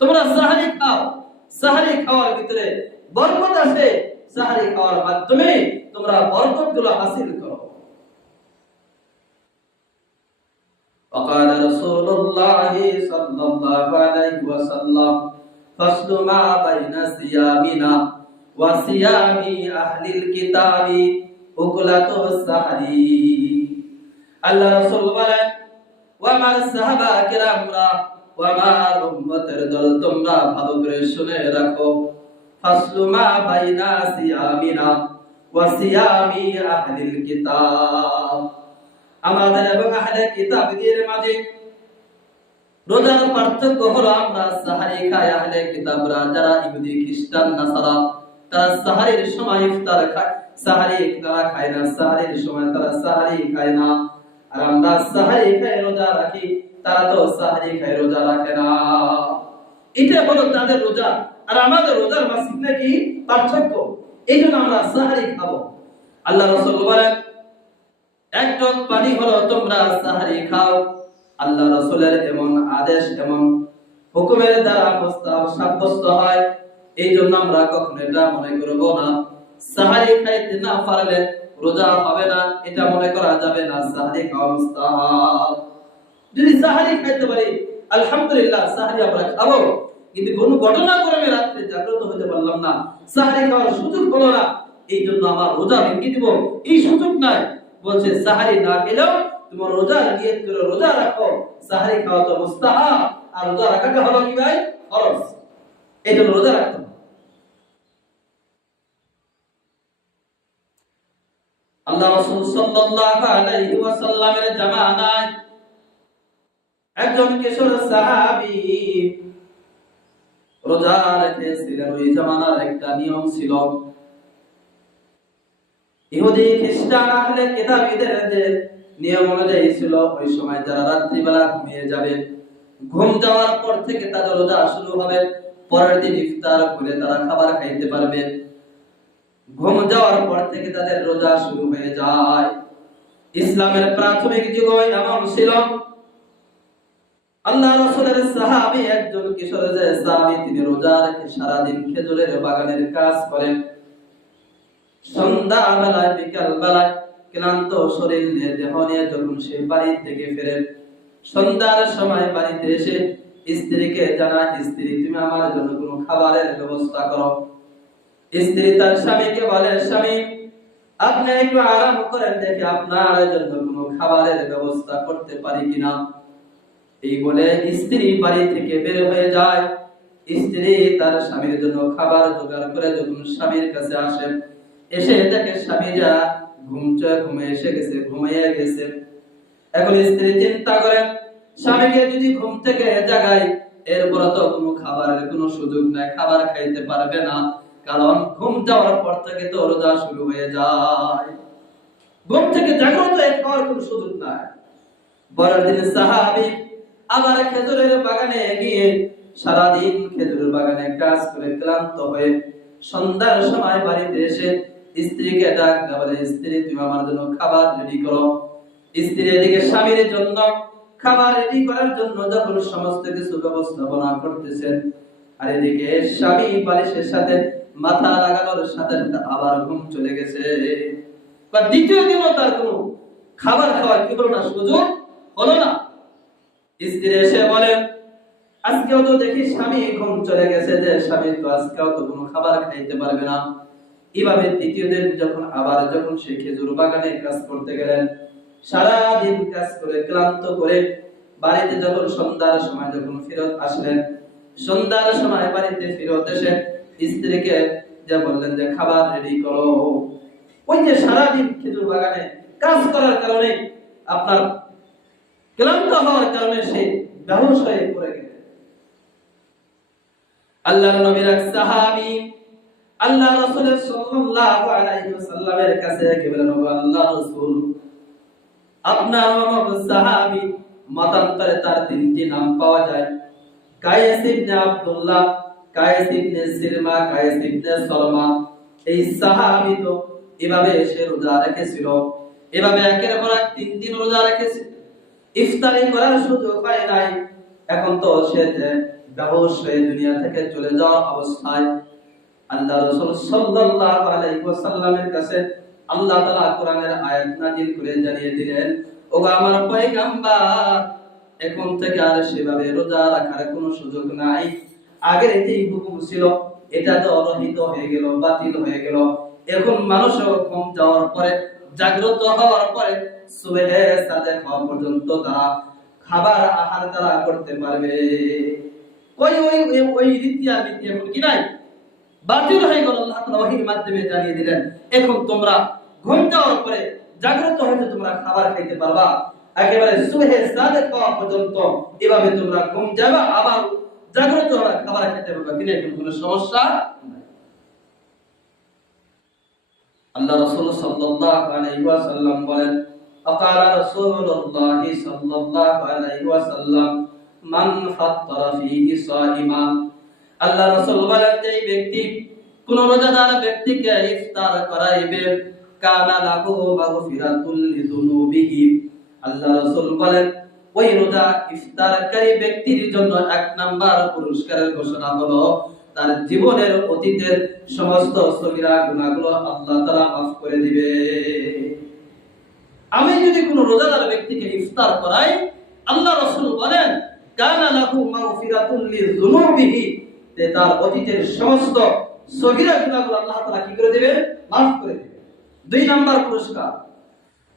তোমরা সাহারি খাও সাহারি খাওয়ার ভিতরে বরকত আছে সাহারি খাওয়ার মাধ্যমে তোমরা বরকতগুলো হাসিল করো وقال رسول الله صلى الله عليه وسلم فصل ما بين صيامنا وصيام أهل الكتاب أكلة السحر আল্লাহ রাসূল বলেন ও আমার সাহাবা কিরামরা ও আমার উম্মতের দল তোমরা ভালো করে শুনে রাখো। ফাসলু বাইনা সিয়ামিনা ওয়া সিয়ামি আহলিল কিতাব। আমাদের এবং আহলে কিতাবদের মাঝে রোজার পার্থক্য হলো আমরা সাহারি খাই আহলে কিতাবরা, যারা ইহুদি, খ্রিস্টান, নাসারা, তারা সাহারির সময় ইফতার খায়। সাহারি তারা খায় না, সাহারির সময় তারা সাহারি খায় না। আর আমরা সাহারি খাই, রোজা রাখি। তারা তো সাহারি খাই রোজা রাখে না। এটা হলো তাদের রোজা। আর আমাদের রোজার মাসিক নাকি পার্থক্য। এই জন্য আমরা সাহারি খাব। আল্লাহ রসুল বলেন, এক টক পানি হলো তোমরা সাহারি খাও। আল্লাহ রসুলের এমন আদেশ, এমন হুকুমের দ্বারা প্রস্তাব সাব্যস্ত হয়। এই জন্য আমরা কখনো এটা মনে করব না। সাহারি খাইতে না পারলে রোজা হবে না। এটা মনে করা যাবে না, সাহারি খাওয়া মুস্তাহাব। যদি সাহারি খাইতে পারি, আলহামদুলিল্লাহ সাহারি আমরা খাব। কিন্তু কোনো ঘটনাক্রমে রাত্রে জাগ্রত হতে পারলাম না। সাহারি খাওয়ার সুযোগ হলো না। এই জন্য আমার রোজা ভেঙে দিব। এই সুযোগ নাই। বলছে, সাহারি না খেলেও তোমার রোজা নিয়ত করে রোজা রাখো। সাহারি খাওয়া তো মুস্তাহাব। আর রোজা রাখাটা হলো কি ভাই? ফরজ। এই জন্য রোজা রাখতে আল্লাহ রাসূল সাল্লাল্লাহু আলাইহি ওয়াসাল্লামের জামানায় একজন কিশোর রোজা রেখেছিলেন ওই একটা নিয়ম ছিল, ইহুদি, খ্রিস্টান, আহলে যে নিয়ম অনুযায়ী ছিল, ওই সময় যারা রাত্রিবেলা ঘুমিয়ে যাবে, ঘুম যাওয়ার পর থেকে তাদের রোজা শুরু হবে। পরের দিন ইফতার করে তারা খাবার খাইতে পারবে। ঘুম যাওয়ার পর থেকে তাদের রোজা শুরু হয়ে যায়। ইসলামের প্রাথমিক যুগ এমন ছিল। আল্লাহ রাসূলের সাহাবী একজন কিশোর যে সাহাবী, তিনি রোজা রেখে সারা দিন খেজুরের বাগানের কাজ করেন। সন্ধ্যা বেলায় বিকাল বেলায় ক্লান্ত শরীর নিয়ে, দেহ নিয়ে যখন সে বাড়ি থেকে ফেরেন, সন্ধ্যার সময় বাড়িতে এসে স্ত্রীকে জানায়, স্ত্রী, তুমি আমার জন্য কোনো খাবারের ব্যবস্থা করো। স্ত্রী তার স্বামীকে বলে, স্বামী, আপনি একটু আরাম করেন, দেখে আপনার জন্য কোনো খাবারের ব্যবস্থা করতে পারি কিনা? এই বলে স্ত্রী বাড়ি থেকে বের হয়ে যায়। স্ত্রী তার স্বামীর জন্য খাবার জোগাড় করে যখন স্বামীর কাছে আসে, এসে দেখে স্বামী যা ঘুমছে ঘুমে এসে গেছে ঘুমিয়ে গেছে। এখন স্ত্রী চিন্তা করে, স্বামীকে যদি ঘুম থেকে জাগাই এরপর তো কোনো খাবারের কোনো সুযোগ নাই, খাবার খাইতে পারবে না। কারণ ঘুম যাওয়ার পর থেকে তো রোজা শুরু হয়ে যায়। ঘুম থেকে জাগ্রত খাওয়ার কোনো সুযোগ নাই। পরের দিন সাহাবি আবার খেজুরের বাগানে গিয়ে সারাদিন খেজুরের বাগানে কাজ করে ক্লান্ত হয়ে সন্ধ্যার সময় বাড়িতে এসে স্ত্রীকে ডাক বলে স্ত্রী, তুমি আমার জন্য খাবার রেডি করো। স্ত্রী এদিকে স্বামীর জন্য খাবার রেডি করার জন্য যখন সমস্ত কিছু ব্যবস্থাপনা করতেছেন, আর এদিকে স্বামী বালিশের সাথে মাথা লাগানোর সাথে সাথে আবার ঘুম চলে গেছে। বা দ্বিতীয় দিনও তার কোনো খাবার খাওয়ার কি হলো না, সুযোগ হলো না? স্ত্রী এসে বলেন আজকেও তো দেখি স্বামী ঘুম চলে গেছে যে, স্বামী তো আজকেও তো কোনো খাবার খাইতে পারবে না। এভাবে তৃতীয় দিন যখন আবার যখন সে খেজুর বাগানে কাজ করতে গেলেন সারা দিন কাজ করে, ক্লান্ত করে, বাড়িতে যখন সন্ধ্যার সময় যখন ফেরত আসলেন, সন্ধ্যার সময় বাড়িতে ফেরত এসে স্ত্রীকে যে বললেন যে, খাবার রেডি করো। ওই যে সারাদিন খেজুর বাগানে কাজ করার কারণে আপনার ক্লান্ত হওয়ার কারণে সে হয়ে পড়ে গেলেন আল্লাহর নবীর এক সাহাবী আল্লাহ রাসূল সাল্লাল্লাহু আলাইহি ওয়াসাল্লামের কাছে গিয়ে বলেন ও আল্লাহ রাসূল, আপনার নামক সাহাবী মতান্তরে তার তিনটি নাম পাওয়া যায়। কায়েস ইবনে আব্দুল্লাহ, কায়েস ইবনে সিরমা, কায়েস ইবনে সলমা। এই সাহাবী তো এভাবে সে রোজা রেখেছিল। এভাবে একের পর এক তিন দিন রোজা রেখেছে। ইফতারি করার সুযোগ পায় নাই। এখন তো সে যে বেহুশ হয়ে দুনিয়া থেকে চলে যাওয়ার অবস্থায় আল্লাহ রাসূল সাল্লাল্লাহু আলাইহি ওয়াসাল্লামের কাছে আল্লাহ তাআলা কোরআনের আয়াত নাযিল করে জানিয়ে দিলেন, ওগো আমার পয়গাম্বার, এখন থেকে আর সেভাবে রোজা রাখার কোনো সুযোগ নাই। আগের যেই হুকুম ছিল, এটা তো অরহিত হয়ে গেল, বাতিল হয়ে গেল। এখন মানুষও কম যাওয়ার পরে জাগ্রত হওয়ার পরে সুবহে সাজে খাওয়া পর্যন্ত তারা খাবার আহার তারা করতে পারবে। ওই ওই, ওই- রীতি আর নীতি এখন কি নাই? বাতিল হয়ে গেল, আল্লাহ তাআলা ওহীর মাধ্যমে জানিয়ে দিলেন, এখন তোমরা ঘুম যাওয়ার পরে জাগ্রত হয়ে তোমরা খাবার খাইতে পারবা। একেবারে সুবহে সাদেক হওয়া পর্যন্ত এভাবে তোমরা ঘুম যাবা আবার জাগ্রত হওয়া খাবার খেতে পারবা। কিনা কোনো সমস্যা নাই। আল্লাহ রাসূল সাল্লাল্লাহু আলাইহি ওয়াসাল্লাম বলেন فقال رسول الله صلى الله عليه وسلم من فطر فيه صائما আল্লাহ রাসূল বলেন যে এই ব্যক্তি কোন রোজাদার ব্যক্তিকে ইফতার করাইবে কানা লাহু মাগফিরাতুল লিযুনুবিহি আল্লাহ রাসূল বলেন ওই রোজা ইফতারকারী ব্যক্তির জন্য এক নাম্বার পুরস্কারের ঘোষণা হলো তার জীবনের অতীতের সমস্ত সগীরা গুনাহগুলো আল্লাহ তাআলা মাফ করে দিবে। আমি যদি কোনো রোজাদার ব্যক্তিকে ইফতার করাই, আল্লাহ রাসূল বলেন, কানা লাহু মাগফিরাতুল লিযুনুবিহি যে তার অতীতের সমস্ত সগীরা গুনাহগুলো আল্লাহ তাআলা কি করে দিবেন? মাফ করে দিবেন। দুই নাম্বার পুরস্কার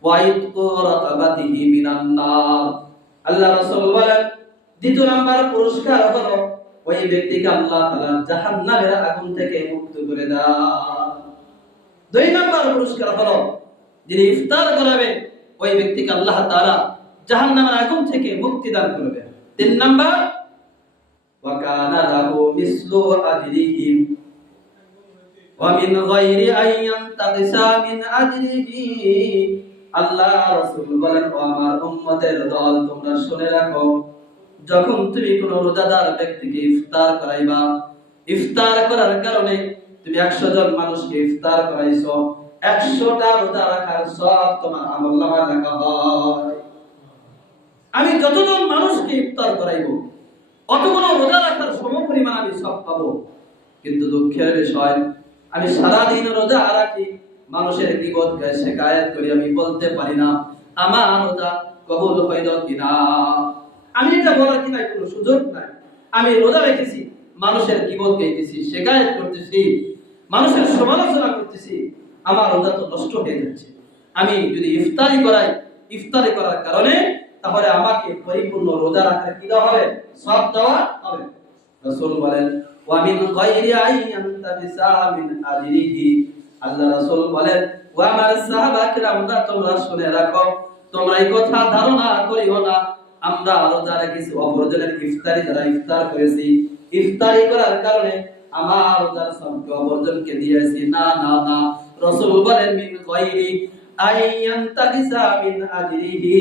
ওয়াইতকু রাকাবাতিহি মিনান নার আল্লাহ রাসূল বলেন। দ্বিতীয় নাম্বার পুরস্কার হলো ওই ব্যক্তিকে আল্লাহ তাআলা জাহান্নামের আগুন থেকে মুক্ত করে দেয় দুই নাম্বার পুরস্কার হলো যিনি ইফতার করাবে ওই ব্যক্তিকে আল্লাহ তাআলা জাহান্নামের আগুন থেকে মুক্তি দান করবে তিন নাম্বার وكان له مثل أجرهم ومن غير أن ينتقص من أجره আল্লাহ রাসূল বলেন ও আমার উম্মতের দল তোমরা শুনে রাখো যখন তুমি কোন রোজাদার ব্যক্তিকে ইফতার করাইবা, ইফতার করার কারণে তুমি 100 জন মানুষকে ইফতার করাইছো 100টা রোজা রাখার সব তোমার আমলনামায় লেখা হয়। আমি যতজন মানুষকে ইফতার করাইবো, অতগুলো রোজা রাখার সম পরিমাণ আমি সব পাবো। কিন্তু দুঃখের বিষয়, আমি সারাদিন রোজা রাখি, মানুষের বিপদ শেখায়ত করি, আমি বলতে পারি না, আমার রোজা কবুল হইল কিনা। আমি এটা বলার কিনা কোনো সুযোগ নাই। আমি রোজা রেখেছি, মানুষের বিপদ গাইতেছি শেখায়ত করতেছি, মানুষের সমালোচনা করতেছি, আমার রোজা তো নষ্ট হয়ে যাচ্ছে। আমি যদি ইফতারি করাই, ইফতারি করার কারণে তাহলে আমাকে পরিপূর্ণ রোজা রাখার কি দেওয়া হবে? সব দেওয়া হবে। রাসূল বলেন, ওয়া গায়রি আইয়ান্তাবিসা মিন আজরিহি। আল্লাহ রাসূল বলেন ও আমার সাহাবা কিরামরা তোমরা শুনে রাখো, তোমরা এই কথা ধারণা করিও না। আমরা রোজা রেখেছি অপরজনের ইফতারি যারা ইফতার করেছি। ইফতারি করার কারণে আমার রোজার সবকে দিয়েছি। না না না। রাসূল বলেন, মিন আইয়ান্তাবিসা মিন আজরিহি।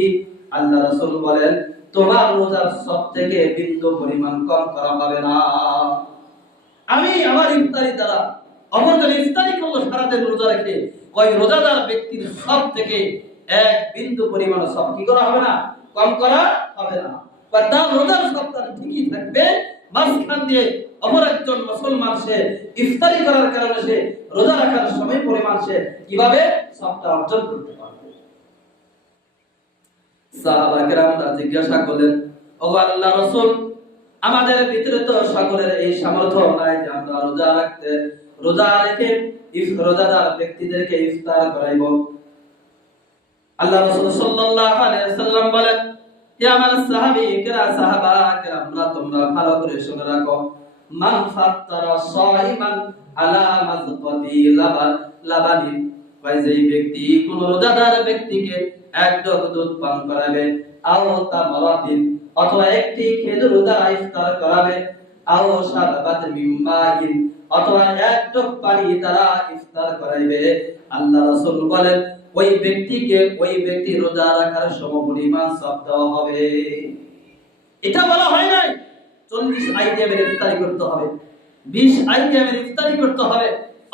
আল্লাহ রাসূল বলেন, তোমার রোজার সব থেকে বিন্দু পরিমাণ কম করা হবে না। আমি আমার ইফতারি দ্বারা ইফতারি করল রোজা রেখে। ওই রোজাদার ব্যক্তির সব থেকে এক বিন্দু পরিমাণ সব কি করা হবে না? কম করা হবে না। সব ঠিকই থাকবে। মাঝখান দিয়ে একজন মুসলমান সে ইফতারি করার কারণে সে রোজা রাখার সময় পরিমাণ সে কীভাবে সবটা অর্জন করতে পারবে? সাহাবা জিজ্ঞাসা করলেন, ও আল্লাহ রসুল, আমাদের ভিতরে তো সকলের এই সামর্থ্য নাই যে আমরা রোজা রাখতে, রোজা রেখে রোজাদার ব্যক্তিদেরকে ইফতার করাইব। আল্লাহ রাসূল সাল্লাল্লাহু আলাইহি ওয়াসাল্লাম বলেন হে আমার সাহাবী, কেরা সাহাবা কেরামরা তোমরা ভালো করে শুনে রাখো। মান ফাত্তারা সাইমান আলা মাযকাতি লাবান লাবানি। ভাই, যেই ব্যক্তি কোন রোজাদার ব্যক্তিকে এক ডগ দুধ পান করাবে, আও তা মালাতিন অথবা একটি খেজুর দ্বারা ইফতার করাবে, আও শারবাত মিন মাইন অথবা এক টুক পানি তারা ইফতার করাইবে। আল্লাহ রাসূল বলেন ওই ব্যক্তিকে ওই ব্যক্তি রোজা রাখার সমপরিমাণ সব দেওয়া হবে। এটা বলা হয় নাই, চল্লিশ আইটেমের ইফতারি করতে হবে। বিশ আইটেমের ইফতারি করতে হবে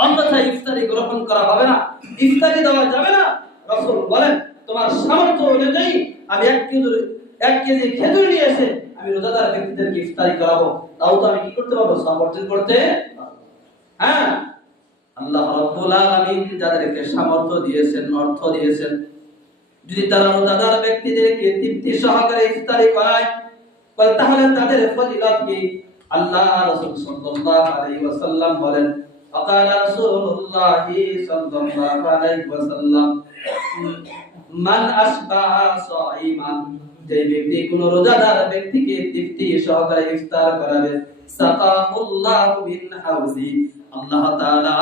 অন্যথায় ইফতারি গ্রহণ করা হবে না। ইফতারি দেওয়া যাবে না। রসুল বলেন, তোমার সামর্থ্য অনুযায়ী আমি এক কেজি এক কেজি খেজুর নিয়ে এসে আমি রোজাদার ব্যক্তিদেরকে ইফতারি করাবো। তাও তো আমি কি করতে পারব? সব অর্জন করতে। হ্যাঁ আল্লাহ রাব্বুল আলামিন যাদেরকে সামর্থ্য দিয়েছেন অর্থ দিয়েছেন যদি তারা রোজাদার ব্যক্তিদেরকে তৃপ্তি সহকারে ইফতারি করায় বলে তাহলে তাদের ফজিলত কি আল্লাহ রাসূল সাল্লাল্লাহু আলাইহি ওয়াসাল্লাম বলেন وقال رسول الله صلى الله عليه وسلم মান আসবা সাইমান যে ব্যক্তি কোন রোজাদার ব্যক্তিকে তৃপ্তি সহকারে ইফতার করাবে সাকাহুল্লাহু মিন হাউজি আল্লাহ তাআলা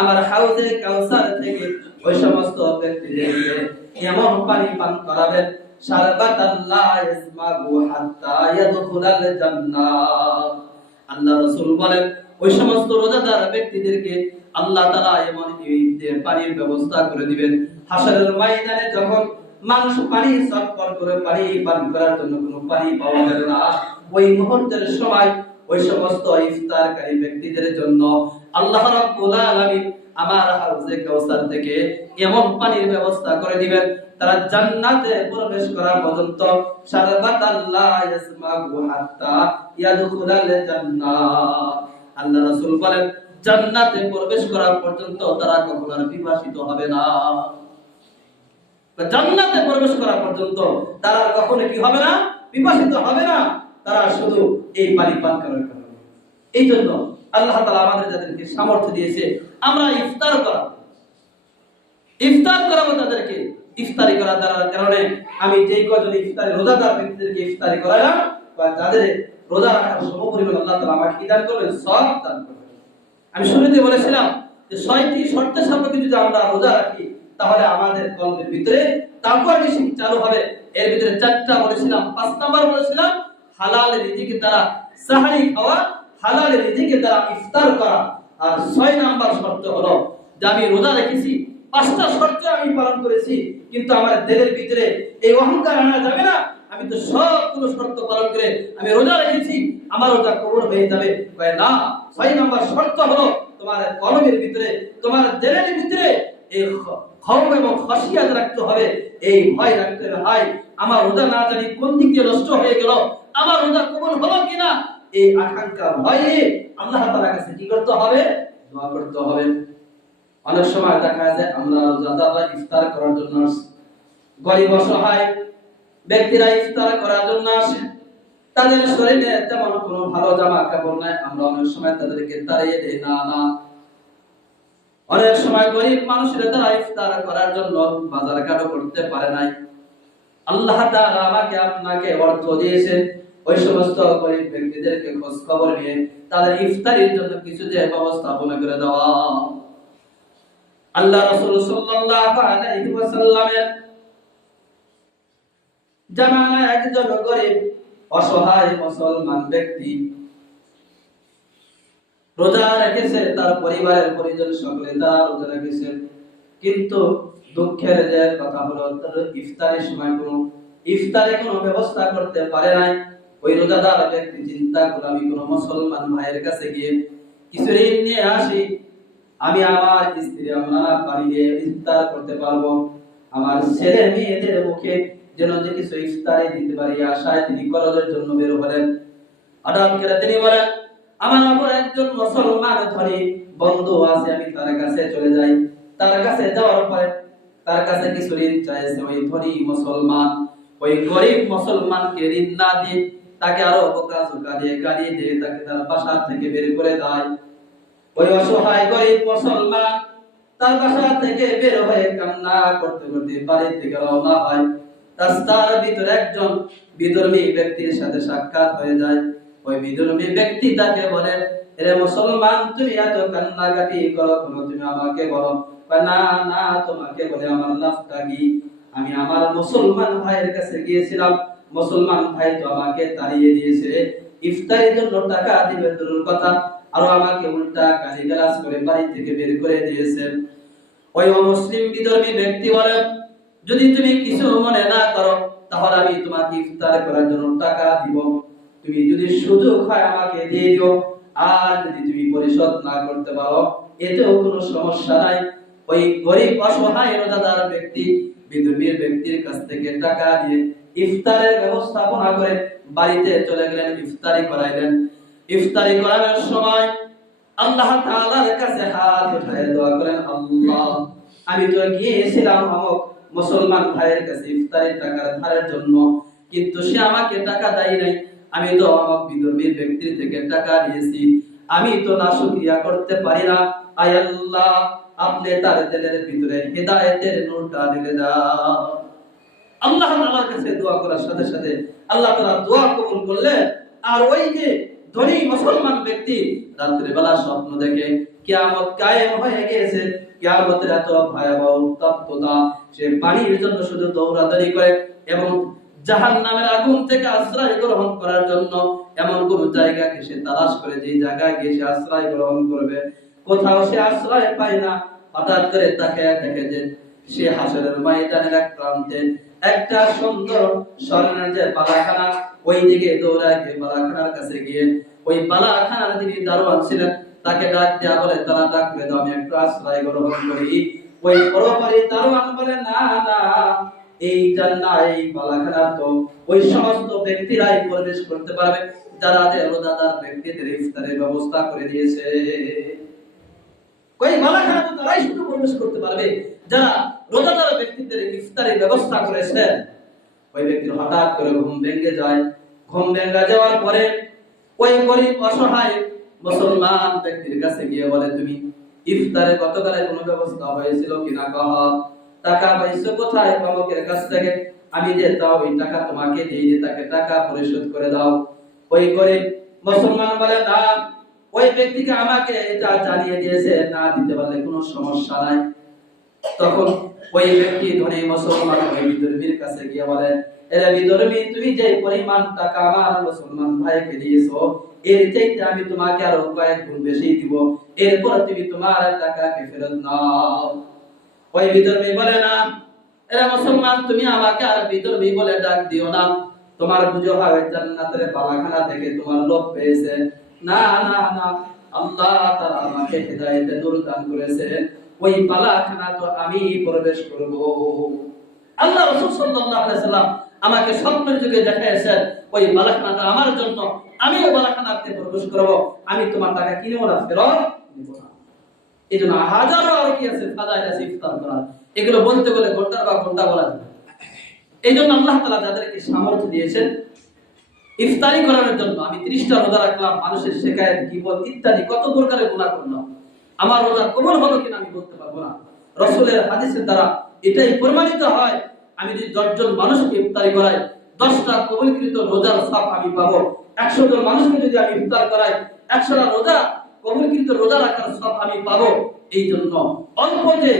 আমার হাউজে কাউসার থেকে ওই সমস্ত ব্যক্তিদেরকে পানি পান করাবেন আল্লাহ হাত্তা ইয়াদখুলাল আল্লাহ রাসূল বলেন, ওই সমস্ত রোজাদার ব্যক্তিদেরকে আল্লাহ তাআলা এমন পানির ব্যবস্থা করে দিবেন। হাসরের ময়দানে যখন মানুষ পানি করে পানি পান করার জন্য কোনো পানি পাওয়া যাবে না, ওই মুহূর্তের সময় ওই সমস্ত ইফতারকারী ব্যক্তিদের জন্য আল্লাহ রাব্বুল আলামিন আমার হাউজে কাউসার থেকে এমন পানির ব্যবস্থা করে দিবেন, তারা জান্নাতে প্রবেশ করা পর্যন্ত শারবাত আল্লাহ ইয়াসমাগু হাত্তা ইয়াদখুলাল জান্নাহ আল্লাহ রাসূল বলেন, জান্নাতে প্রবেশ করা পর্যন্ত তারা কখনো আর বিভাসিত হবে না। জান্নাতে প্রবেশ করা পর্যন্ত তারা কখনো কি হবে না? বিভাসিত হবে না। তারা শুধু এই পানি পান করার কারণে এই জন্য আল্লাহ তাআলা আমাদের যাদেরকে সামর্থ্য দিয়েছে, আমরা ইফতার করাবো ইফতার করাবো তাদেরকে ইফতারি করার দ্বারা কারণে আমি যেই কজন ইফতারি রোজাদার ব্যক্তিদেরকে ইফতারি করালাম, বা তাদের রোজা রাখার সমপরিমাণ আল্লাহ তাআলা আমাকে কি দান করবেন? সব দান করবেন। আমি শুরুতে বলেছিলাম যে ছয়টি শর্তের সাপেক্ষে যদি আমরা রোজা রাখি, তাহলে আমাদের কলমের ভিতরে তাকওয়া নিশিক চালু হবে। এর ভিতরে চারটা বলেছিলাম, পাঁচ নাম্বার বলেছিলাম হালাল রিজিকের দ্বারা সাহারি খাওয়া, হালাল রিজিকের দ্বারা ইফতার করা। আর ছয় নাম্বার শর্ত হলো যে আমি রোজা রেখেছি, পাঁচটা শর্ত আমি পালন করেছি, কিন্তু আমার দেহের ভিতরে এই অহংকার আনা যাবে না। আমি তো সবগুলো শর্ত পালন করে আমি রোজা রেখেছি, আমার রোজা কবুল হয়ে যাবে। না, ছয় নাম্বার শর্ত হলো তোমার কলমের ভিতরে, তোমার দেহের ভিতরে এই খ- এবং খসিয়াত রাখতে হবে। এই ভয় রাখতে হবে। হাই আমার রোজা না জানি কোন দিক দিয়ে নষ্ট হয়ে গেল। আমার রোজা কবুল হলো কিনা, এই আকাঙ্ক্ষা ভয়ে আল্লাহ তাআলার কাছে কি করতে হবে? দোয়া করতে হবে। অনেক সময় দেখা যায় আমরা রোজাদাররা ইফতার করার জন্য গরিব অসহায় ব্যক্তিরা ইফতার করার জন্য আসে। তাদের শরীরে তেমন কোনো ভালো জামা কাপড় নাই, আমরা অনেক সময় তাদেরকে তাড়িয়ে দেই, না না। অনেক সময় গরিব মানুষেরা তারা ইফতার করার জন্য বাজার ঘাটও করতে পারে নাই। আল্লাহ তাআলা আমাকে আপনাকে অর্থ দিয়েছেন। ওই সমস্ত গরিব ব্যক্তিদেরকে খোঁজ খবর নিয়ে তাদের ইফতারির জন্য কিছু যে ব্যবস্থাপনা করে দেওয়া। আল্লাহ রাসূল সাল্লাল্লাহু আলাইহি ওয়াসাল্লামের জামানায় একজন গরিব, অসহায় মুসলমান ব্যক্তি রোজা রেখেছে, তার পরিবারের পরিজন সকলে তারা রোজা রেখেছে। কিন্তু দুঃখের যে কথা হলো, তার ইফতারের সময় কোনো ইফতারে কোনো ব্যবস্থা করতে পারে নাই। ওই রোজাদার ব্যক্তি চিন্তা করল, আমি কোনো মুসলমান ভাইয়ের কাছে গিয়ে কিছু ঋণ নিয়ে আসি। আমি আমার স্ত্রী আমরা বাড়ি ইফতার করতে পারব। আমার ছেলে মেয়েদের মুখে যেন যে কিছু ইফতারে দিতে পারি আশায় তিনি কলেজের জন্য বের হলেন। হঠাৎ তিনি বলেন, আমার অপর একজন মুসলমান ধনী বন্ধু আছে, আমি তার কাছে চলে যাই। তার কাছে যাওয়ার পরে তার কাছে কিছু ঋণ চাইছে। ওই ধনী মুসলমান, ওই গরিব মুসলমানকে ঋণ না দিয়ে তাকে আরও বোকা চোকা দিয়ে গালি দিয়ে তাকে তার বাসা থেকে বের করে দেয়। ওই অসহায় গরিব মুসলমান তার বাসা থেকে বের হয়ে কান্না করতে করতে বাড়ির দিকে রওনা হয়। রাস্তার ভিতরে একজন বিধর্মী ব্যক্তির সাথে সাক্ষাৎ হয়ে যায়। ওই বিধর্মী ব্যক্তি তাকে বলে রে মুসলমান, তুমি এত কান্নাকাটি করো কেন? তুমি আমাকে বলো। না না, তোমাকে বলে আমার লাভটা কি? আমি আমার মুসলমান ভাইয়ের কাছে গিয়েছিলাম। মুসলমান ভাই তো আমাকে তাড়িয়ে দিয়েছে। ইফতারের জন্য টাকা দিবে দূরের কথা। আরও আমাকে উল্টা গালিগালাজ করে বাড়ি থেকে বের করে দিয়েছেন। ওই অমুসলিম বিধর্মী ব্যক্তি বলে, যদি তুমি কিছু মনে না করো, তাহলে আমি তোমাকে ইফতার করার জন্য টাকা দিব। তুমি যদি সুযোগ হয় আমাকে দিয়ে দিও। আর যদি তুমি পরিশোধ না করতে পারো, এতেও কোনো সমস্যা নাই। ওই গরিব অসহায় রোজাদার ব্যক্তি বিধর্মীর ব্যক্তির কাছ থেকে টাকা দিয়ে ইফতারের ব্যবস্থাপনা করে বাড়িতে চলে গেলেন, ইফতারি করাইলেন। ইফতারি করানোর সময় আল্লাহ তাআলার কাছে হাত উঠায় দোয়া করেন, আল্লাহ, আমি তো গিয়েছিলাম আমক মুসলমান ভাইয়ের কাছে ইফতারের টাকার ধারের জন্য, কিন্তু সে আমাকে টাকা দেয় নাই। আমি তো আমক বিধর্মীর ব্যক্তির থেকে টাকা নিয়েছি। আমি তো না শুকরিয়া করতে পারি না। আয় আল্লাহ, আপনি তার দিলের ভিতরে হেদায়েতের নূরটা ঢেলে দাও। আল্লাহ তাআলার কাছে দোয়া করার সাথে সাথে আল্লাহ তাআলা দোয়া কবুল করলেন আর ওই যে ধনী মুসলমান ব্যক্তি রাত্রে বেলা স্বপ্ন দেখে কিয়ামত কায়েম হয়ে গিয়েছে। কিয়ামতের এত ভয়াবহ উত্তপ্ততা, সে পানির জন্য শুধু দৌড়াদৌড়ি করে এবং জাহান নামের আগুন থেকে আশ্রয় গ্রহণ করার জন্য এমন কোন জায়গাকে সে তালাশ করে যে জায়গায় গিয়ে সে আশ্রয় গ্রহণ করবে। কোথাও সে আশ্রয় পায় না। হঠাৎ করে তাকে দেখে যে সে হাসরের ময়দানের এক প্রান্তে একটা সুন্দর স্বর্ণের যে বালাখানা ওই দিকে দৌড়ায় গিয়ে বালাখানার কাছে গিয়ে ওই বালাখানার যিনি দারোয়ান ছিলেন, তাকে ডাক দেয়া বলে তারা ডাক করে দাও, আমি একটু আশ্রয় গ্রহণ করি। ওই পরপরই দারোয়ান বলে, না না এই জান্নাত এই বালাখানা তো। ওই সমস্ত ব্যক্তিরাই প্রবেশ করতে পারবে। যারা যে রোজাদার ব্যক্তিদের ইফতারের ব্যবস্থা করে দিয়েছে। ওই বালাখানা তো তারাই শুধু প্রবেশ করতে পারবে। যারা রোজাদার ব্যক্তিদের ইফতারের ব্যবস্থা করেছেন। ওই ব্যক্তির হঠাৎ করে ঘুম ভেঙে যায়। ঘুম ভেঙে যাওয়ার পরে ওই গরিব, অসহায় মুসলমান ব্যক্তির কাছে গিয়ে বলে, তুমি ইফতারে গতকালে কোনো ব্যবস্থা হয়েছিল কিনা কহ? টাকা পাইছো কোথায়? পাবকের কাছ থেকে আমি যে তাও ওই টাকা তোমাকে দিয়ে যে তাকে টাকা পরিশোধ করে দাও। ওই গরিব মুসলমান বলে, না, ওই ব্যক্তিকে আমাকে এটা জানিয়ে দিয়েছে, না দিতে পারলে কোনো সমস্যা নাই। তখন ওই ব্যক্তি ধনী মুসলমান ওই বিধর্মীর কাছে গিয়ে বলে, এরা বিধর্মী তুমি যে পরিমাণ টাকা আমার মুসলমান ভাইকে দিয়েছ, এর চাইতে আমি তোমাকে আরও কয়েক গুণ বেশি দিব। এরপর তুমি তোমার টাকাকে ফেরত নাও। ওই বিধর্মী বলে, না, এরা মুসলমান, তুমি আমাকে আর বিধর্মী বলে ডাক দিও না। তোমার বুঝো হয় জান্নাতের বালাখানা থেকে তোমার লোভ পেয়েছে। না না না, আল্লাহ তাআলা আমাকে হেদায়েতে নূর দান করেছে। ওই বালাখানা তো আমি প্রবেশ করব। আল্লাহ রাসূল সাল্লাল্লাহু আলাইহি সাল্লাম আমাকে স্বপ্নের যুগে দেখাইছেন ওই বালাখানাটা আমার জন্য, আমি ওই বালাখানাতে প্রবেশ করব, আমি তোমার টাকা কিনেও না, ফেরত নিব না। এই জন্য হাজারো আর কি আছে ফাজাইল আছে, ইফতার করার। এগুলো বলতে বলে ঘণ্টার বা ঘণ্টা বলা যায়। এই জন্য আল্লাহ তাআলা যাদেরকে সামর্থ্য দিয়েছেন, ইফতারি করানোর জন্য আমি ত্রিশটা রোজা রাখলাম, মানুষের শেখায়ত গিবত ইত্যাদি কত প্রকারের গুনাহ করলাম। আমার রোজা কবুল হলো কিনা আমি বলতে পারব না। রসুলের হাদিসের দ্বারা এটাই প্রমাণিত হয়, আমি যদি দশজন মানুষকে ইফতারি করাই, দশটা কবুলকৃত রোজার সব আমি পাবো। একশো জন মানুষকে যদি আমি ইফতার করাই, একশোটা রোজা, কবুলকৃত রোজা রাখার সব আমি পাবো এই জন্য অল্পতে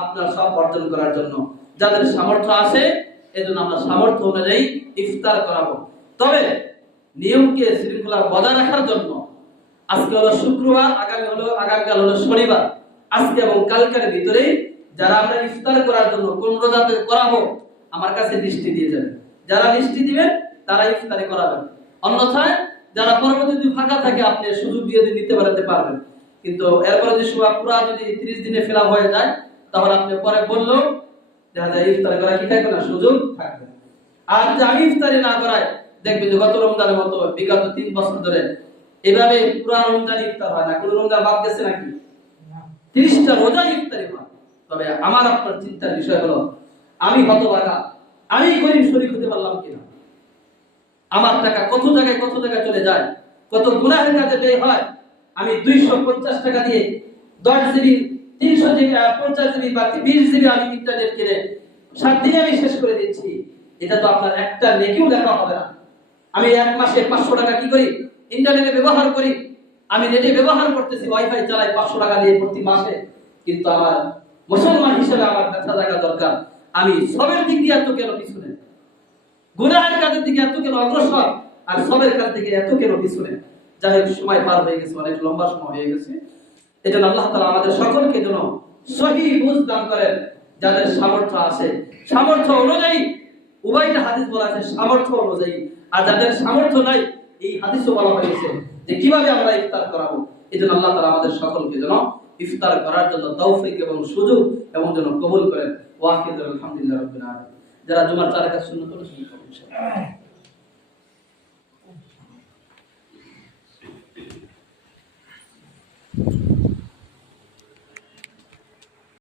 আপনার সব অর্জন করার জন্য। যাদের সামর্থ্য আছে এই জন্য আমরা সামর্থ্য অনুযায়ী ইফতার করাবো। তবে নিয়মকে, শৃঙ্খলা বজায় রাখার জন্য আজকে হলো শুক্রবার, আগামী হলো আগামীকাল হলো শনিবার। আজকে এবং কালকের ভিতরে যারা আমরা ইফতার করার জন্য কোন রোজাতে করাবো আমার কাছে দৃষ্টি দিয়ে যাবেন যারা দৃষ্টি দিবেন তারা ইফতারি করাবেন অন্যথায় যারা পরবর্তী ফাঁকা থাকে, আপনি সুযোগ দিয়ে দিতে পারতে পারবেন। কিন্তু এরপরে যদি সময় পুরো যদি 30 দিনে ফেলা হয়ে যায়, তাহলে আপনি পরে বললেও দেখা যায় ইফতার করা কি থাকবে না, সুযোগ থাকবে। আর যদি আমি ইফতারি না করাই, দেখবেন যে গত রমজানের মতো বিগত তিন বছর ধরে এভাবে পুরো রমজান ইফতার হয় না। কোন রমজান বাদ গেছে নাকি? তিরিশটা রোজা ইফতারি হয়। তবে আমার আপনার চিন্তার বিষয় হলো আমি হতভাগা। আমি গরিব শরীর হতে পারলাম কিনা? আমার টাকা কত জায়গায় কত জায়গায় চলে যায়? কত গুনাহের কাজে ব্যয় হয়? আমি দুইশো পঞ্চাশ টাকা দিয়ে দশ জিবি তিনশো জিবি পঞ্চাশ জিবি বা বিশ জিবি আমি ইন্টারনেট কিনে সাত দিনে আমি শেষ করে দিচ্ছি। এটা তো আপনার একটা নেকিও দেখা হবে না। আমি এক মাসে পাঁচশো টাকা কি করি? ইন্টারনেটে ব্যবহার করি। আমি নেটে ব্যবহার করতেছি ওয়াইফাই চালাই পাঁচশো টাকা দিয়ে প্রতি মাসে। কিন্তু আমার মুসলমান হিসেবে আমার ব্যথা থাকা দরকার। আমি সবের দিক দিয়ে এত কেন পিছনে? গুনাহের কাজের দিকে এত কেন অগ্রসর? আর সবের কাছ থেকে এত কেন পিছনে? যাই হোক, সময় পার হয়ে গেছে, অনেক লম্বা সময় হয়ে গেছে। এই জন্য আল্লাহ তালা আমাদের সকলকে যেন সহি বুঝ দান করেন, যাদের সামর্থ্য আছে। সামর্থ্য অনুযায়ী উভয়টা হাদিস বলা আছে, সামর্থ্য অনুযায়ী। আর যাদের সামর্থ্য নাই এই হাদিসও বলা হয়েছে যে কীভাবে আমরা ইফতার করাবো? এই জন্য আল্লাহ তালা আমাদের সকলকে যেন ইফতার করার জন্য তৌফিক এবং সুযোগ এবং যেন কবুল করেন। ওয়াকিদ আলহামদুলিল্লাহ রবিন যারা জুমার চার কাজ শূন্য করে শুরু করুন